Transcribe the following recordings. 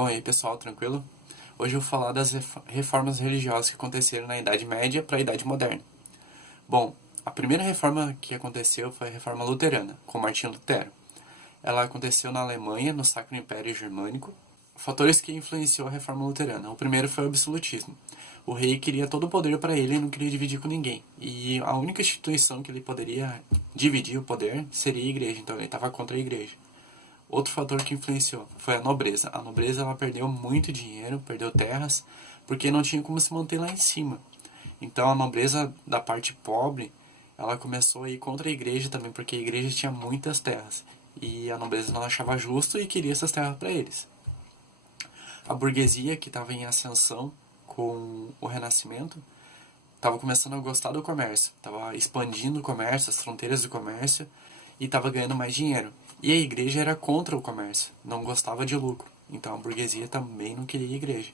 Bom, e aí pessoal, tranquilo? Hoje eu vou falar das reformas religiosas que aconteceram na Idade Média para a Idade Moderna. Bom, a primeira reforma que aconteceu foi a Reforma Luterana, com Martinho Lutero. Ela aconteceu na Alemanha, no Sacro Império Germânico. Fatores que influenciou a Reforma Luterana. O primeiro foi o absolutismo. O rei queria todo o poder para ele e não queria dividir com ninguém. E a única instituição que ele poderia dividir o poder seria a igreja, então ele estava contra a igreja. Outro fator que influenciou foi a nobreza. A nobreza ela perdeu muito dinheiro, perdeu terras, porque não tinha como se manter lá em cima. Então a nobreza da parte pobre, ela começou a ir contra a igreja também, porque a igreja tinha muitas terras. E a nobreza não achava justo e queria essas terras para eles. A burguesia, que estava em ascensão com o Renascimento, estava começando a gostar do comércio, estava expandindo o comércio, as fronteiras do comércio, e estava ganhando mais dinheiro. E a igreja era contra o comércio, não gostava de lucro. Então a burguesia também não queria a igreja.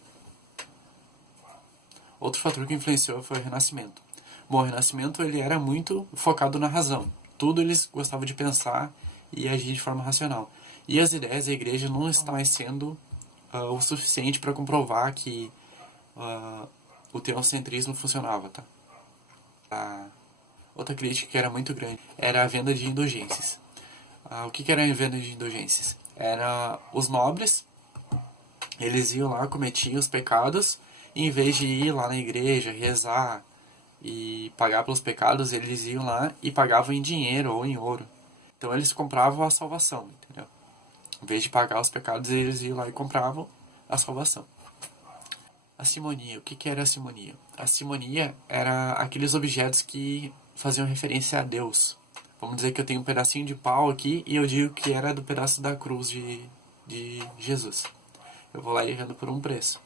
Outro fator que influenciou foi o Renascimento. Bom, o Renascimento ele era muito focado na razão. Tudo eles gostavam de pensar e agir de forma racional. E as ideias da igreja não estavam sendo o suficiente para comprovar que o teocentrismo funcionava, tá? Outra crítica que era muito grande era a venda de indulgências. O que era a venda de indulgências? Era os nobres, eles iam lá, cometiam os pecados, e em vez de ir lá na igreja, rezar e pagar pelos pecados, eles iam lá e pagavam em dinheiro ou em ouro. Então eles compravam a salvação, entendeu? Em vez de pagar os pecados, eles iam lá e compravam a salvação. A simonia. O que era a simonia? A simonia era aqueles objetos que faziam referência a Deus. Vamos dizer que eu tenho um pedacinho de pau aqui e eu digo que era do pedaço da cruz de Jesus. Eu vou lá e vendo por um preço.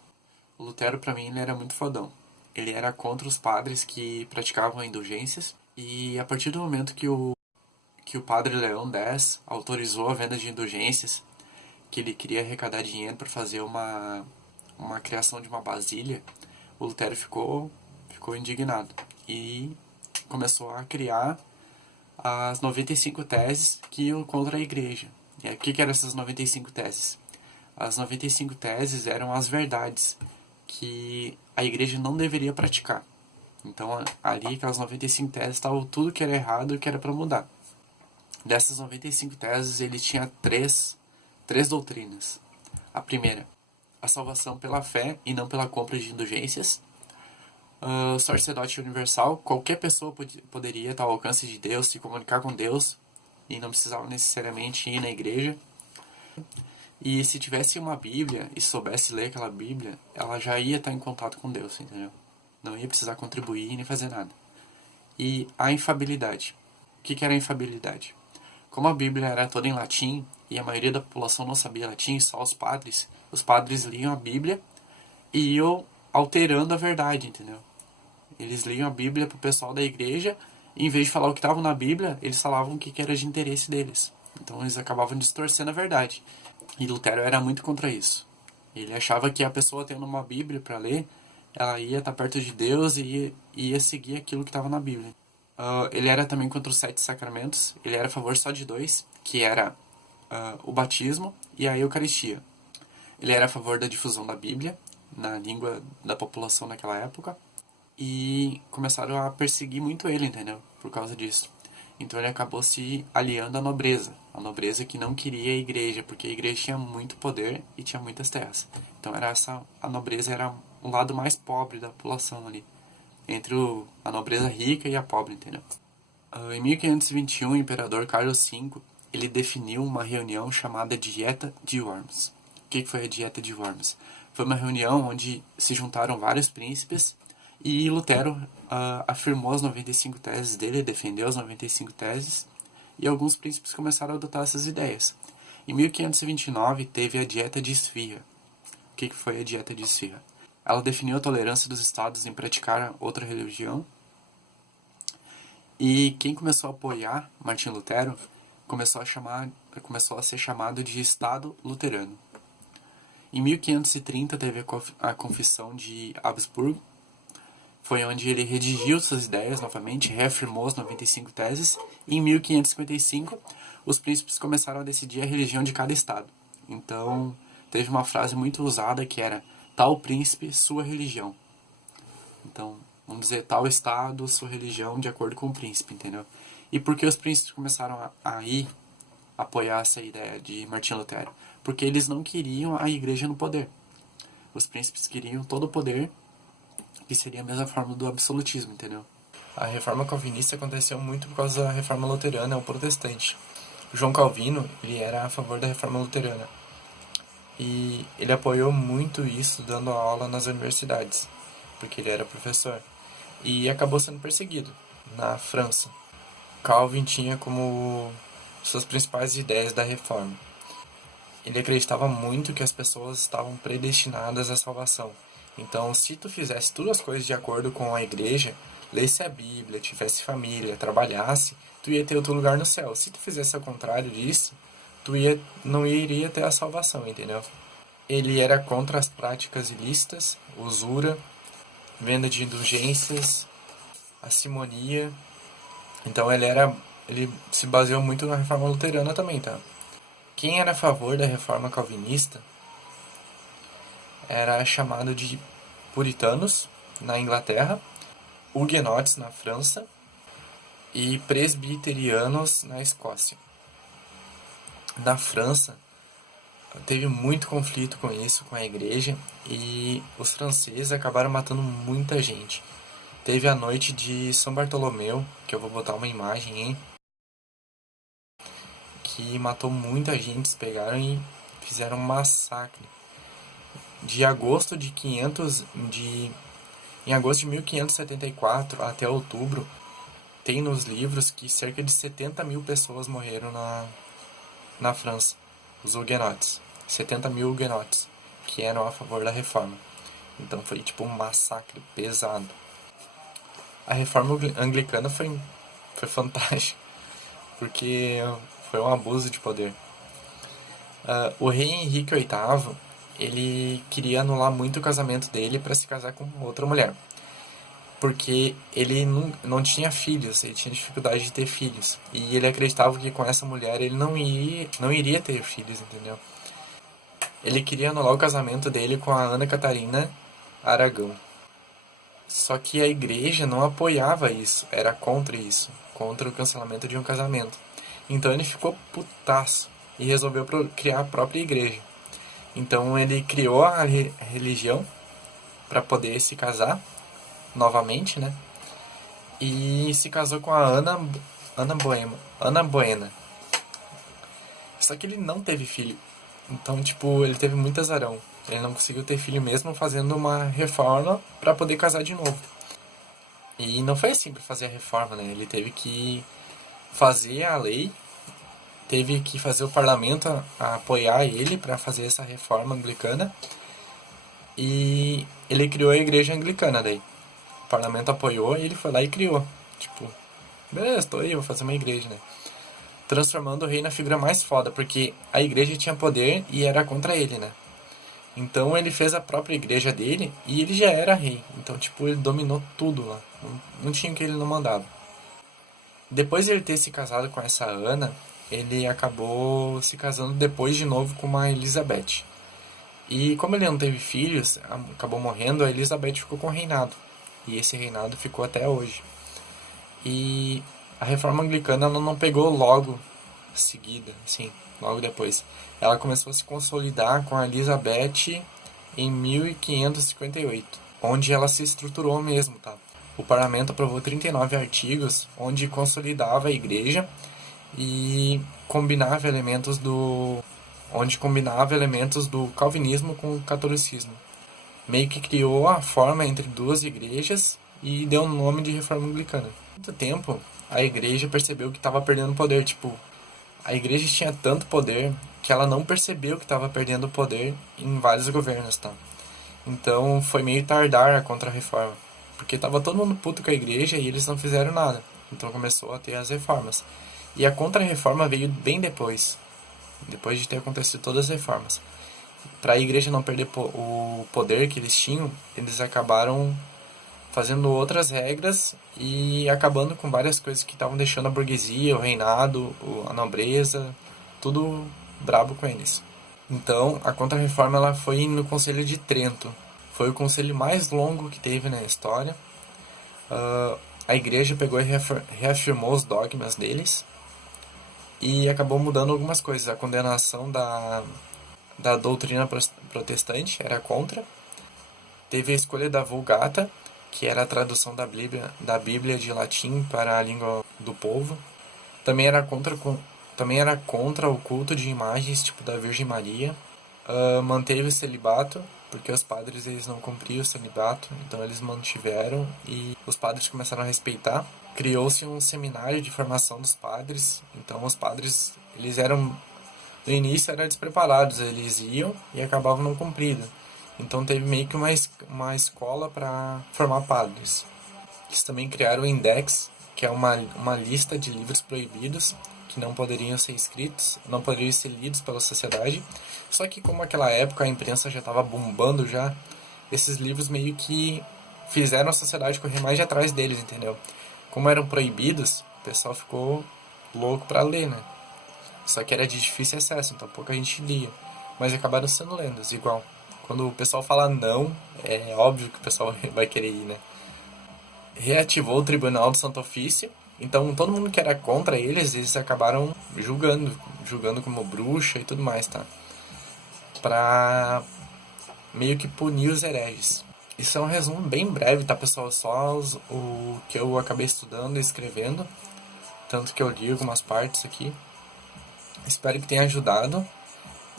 O Lutero, para mim, ele era muito fodão. Ele era contra os padres que praticavam indulgências. E a partir do momento que o padre Leão X autorizou a venda de indulgências, que ele queria arrecadar dinheiro para fazer uma criação de uma basília, o Lutero ficou indignado e começou a criar as 95 teses que iam contra a igreja. E o que eram essas 95 teses? As 95 teses eram as verdades que a igreja não deveria praticar. Então ali, aquelas 95 teses, estava tudo que era errado e que era para mudar. Dessas 95 teses, ele tinha três doutrinas. A primeira, a salvação pela fé e não pela compra de indulgências. O sacerdote universal, qualquer pessoa poderia estar ao alcance de Deus, se comunicar com Deus, e não precisava necessariamente ir na igreja. E se tivesse uma Bíblia e soubesse ler aquela Bíblia, ela já ia estar em contato com Deus, entendeu? Não ia precisar contribuir nem fazer nada. E a infabilidade. O que era a infabilidade? Como a Bíblia era toda em latim e a maioria da população não sabia latim, só os padres liam a Bíblia e iam alterando a verdade, entendeu? Eles liam a Bíblia pro pessoal da igreja e em vez de falar o que estava na Bíblia, eles falavam o que era de interesse deles. Então eles acabavam distorcendo a verdade. E Lutero era muito contra isso. Ele achava que a pessoa tendo uma Bíblia para ler, ela ia estar perto de Deus e ia seguir aquilo que estava na Bíblia. Ele era também contra os 7 sacramentos. Ele era a favor só de 2, que era o batismo e a Eucaristia. Ele era a favor da difusão da Bíblia na língua da população naquela época. E começaram a perseguir muito ele, entendeu? Por causa disso. Então ele acabou se aliando à nobreza. A nobreza que não queria a igreja, porque a igreja tinha muito poder e tinha muitas terras. Então a nobreza era o lado mais pobre da população ali. Entre a nobreza rica e a pobre, entendeu? Em 1521, o imperador Carlos V, ele definiu uma reunião chamada Dieta de Worms. O que foi a Dieta de Worms? Foi uma reunião onde se juntaram vários príncipes e Lutero afirmou as 95 teses dele, defendeu as 95 teses, e alguns príncipes começaram a adotar essas ideias. Em 1529 teve a Dieta de Esfirra. O que foi a Dieta de Esfirra? Ela definiu a tolerância dos estados em praticar outra religião, e quem começou a apoiar Martinho Lutero começou a ser chamado de Estado Luterano. Em 1530 teve a Confissão de Habsburgo. Foi onde ele redigiu suas ideias novamente, reafirmou as 95 teses, e em 1555 os príncipes começaram a decidir a religião de cada estado. Então, teve uma frase muito usada que era tal príncipe, sua religião. Então, vamos dizer, tal estado, sua religião, de acordo com o príncipe, entendeu? E por que os príncipes começaram a ir apoiar essa ideia de Martinho Lutero? Porque eles não queriam a igreja no poder. Os príncipes queriam todo o poder, que seria a mesma forma do absolutismo, entendeu? A reforma calvinista aconteceu muito por causa da reforma luterana ou protestante. João Calvino, ele era a favor da reforma luterana. E ele apoiou muito isso dando aula nas universidades, porque ele era professor. E acabou sendo perseguido na França. Calvin tinha como suas principais ideias da reforma. Ele acreditava muito que as pessoas estavam predestinadas à salvação. Então, se tu fizesse todas as coisas de acordo com a igreja, lesse a Bíblia, tivesse família, trabalhasse, tu ia ter o teu lugar no céu. Se tu fizesse ao contrário disso, não iria ter a salvação, entendeu? Ele era contra as práticas ilícitas, usura, venda de indulgências, a simonia. Então ele se baseou muito na reforma luterana também, tá? Quem era a favor da reforma calvinista era chamado de puritanos na Inglaterra, huguenotes na França e presbiterianos na Escócia. Na França, teve muito conflito com isso, com a igreja, e os franceses acabaram matando muita gente. Teve a noite de São Bartolomeu, que eu vou botar uma imagem aí, que matou muita gente, eles pegaram e fizeram um massacre. De agosto de 500, em agosto de 1574 até outubro, tem nos livros que cerca de 70 mil pessoas morreram na França, os huguenotes. 70 mil huguenotes, que eram a favor da reforma. Então foi tipo um massacre pesado. A reforma anglicana foi fantástica, porque foi um abuso de poder. O rei Henrique VIII, ele queria anular muito o casamento dele para se casar com outra mulher. Porque ele não tinha filhos, ele tinha dificuldade de ter filhos. E ele acreditava que com essa mulher ele não iria ter filhos, entendeu? Ele queria anular o casamento dele com a Ana Catarina Aragão. Só que a igreja não apoiava isso, era contra isso, contra o cancelamento de um casamento. Então ele ficou putaço e resolveu criar a própria igreja. Então ele criou a religião para poder se casar novamente, né? E se casou com a Ana Boena. Só que ele não teve filho. Então, tipo, ele teve muito azarão. Ele não conseguiu ter filho mesmo fazendo uma reforma para poder casar de novo. E não foi assim para fazer a reforma, né? Ele teve que fazer a lei, teve que fazer o parlamento a apoiar ele para fazer essa reforma anglicana. E ele criou a igreja anglicana daí. O parlamento apoiou e ele foi lá e criou. Tipo, beleza, tô aí, vou fazer uma igreja, né? Transformando o rei na figura mais foda, porque a igreja tinha poder e era contra ele, né? Então ele fez a própria igreja dele e ele já era rei. Então, tipo, ele dominou tudo lá. Não tinha o que ele não mandava. Depois de ele ter se casado com essa Ana, ele acabou se casando depois de novo com uma Elizabeth. E como ele não teve filhos, acabou morrendo, a Elizabeth ficou com o reinado. E esse reinado ficou até hoje. E a reforma anglicana ela não pegou logo seguida, assim, logo depois. Ela começou a se consolidar com a Elizabeth em 1558, onde ela se estruturou mesmo, tá? O parlamento aprovou 39 artigos, onde consolidava a igreja e combinava elementos do calvinismo com o catolicismo. Meio que criou a forma entre duas igrejas e deu o nome de reforma anglicana. Há muito tempo, a igreja percebeu que estava perdendo poder. Tipo, a igreja tinha tanto poder que ela não percebeu que estava perdendo poder em vários governos, tá? Então foi meio tardar a contra-reforma, porque estava todo mundo puto com a igreja e eles não fizeram nada. Então começou a ter as reformas. E a contra-reforma veio bem depois de ter acontecido todas as reformas. Para a igreja não perder o poder que eles tinham, eles acabaram fazendo outras regras e acabando com várias coisas que estavam deixando a burguesia, o reinado, a nobreza, tudo brabo com eles. Então, a Contra-Reforma ela foi no Conselho de Trento. Foi o conselho mais longo que teve na história. A igreja pegou e reafirmou os dogmas deles e acabou mudando algumas coisas. A condenação da doutrina protestante era contra. Teve a escolha da Vulgata, que era a tradução da Bíblia de latim para a língua do povo. Também era contra o culto de imagens, tipo da Virgem Maria. Manteve o celibato, porque os padres eles não cumpriam o celibato, então eles mantiveram e os padres começaram a respeitar. Criou-se um seminário de formação dos padres, então os padres, eles eram, no início eram despreparados, eles iam e acabavam não cumprindo. Então teve meio que uma escola para formar padres. Eles também criaram o Index, que é uma lista de livros proibidos, que não poderiam ser escritos, não poderiam ser lidos pela sociedade. Só que como naquela época a imprensa já estava bombando já, esses livros meio que fizeram a sociedade correr mais de atrás deles, entendeu? Como eram proibidos, o pessoal ficou louco para ler, né? Só que era de difícil acesso, então pouca gente lia. Mas acabaram sendo lendas, igual. Quando o pessoal fala não, é óbvio que o pessoal vai querer ir, né? Reativou o Tribunal do Santo Ofício. Então todo mundo que era contra eles acabaram julgando como bruxa e tudo mais, tá? Pra meio que punir os hereges. Isso é um resumo bem breve, tá, pessoal? Só o que eu acabei estudando e escrevendo. Tanto que eu li algumas partes aqui. Espero que tenha ajudado.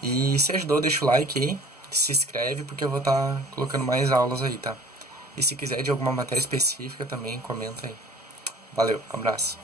E se ajudou, deixa o like aí. Se inscreve, porque eu vou estar colocando mais aulas aí, tá? E se quiser de alguma matéria específica também, comenta aí. Valeu, abraço.